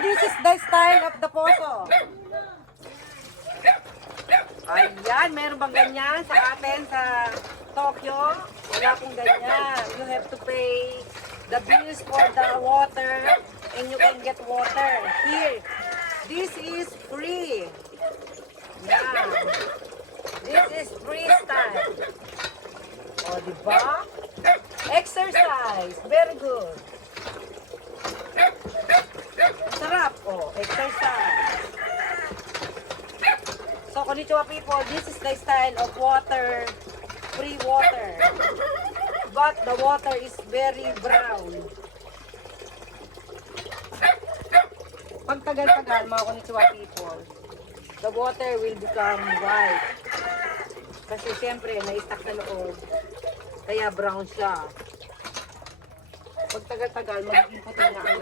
this is the style of the poso. Ayan, meron bang ganyan sa atin sa Tokyo? Wala pong ganyan. You have to pay the bills for the water and you can get water. Here, this is free. Yeah. This is free style. O, diba? Exercise. Very good. Sarap. O, exercise. So, konnichiwa people, this is the style of water, free water. But the water is very brown. Pag tagal-tagal, mga konnichiwa people, the water will become white. Kasi siyempre, na-stuck sa loob. Kaya brown siya. Pag tagal-tagal, magiging puti na ang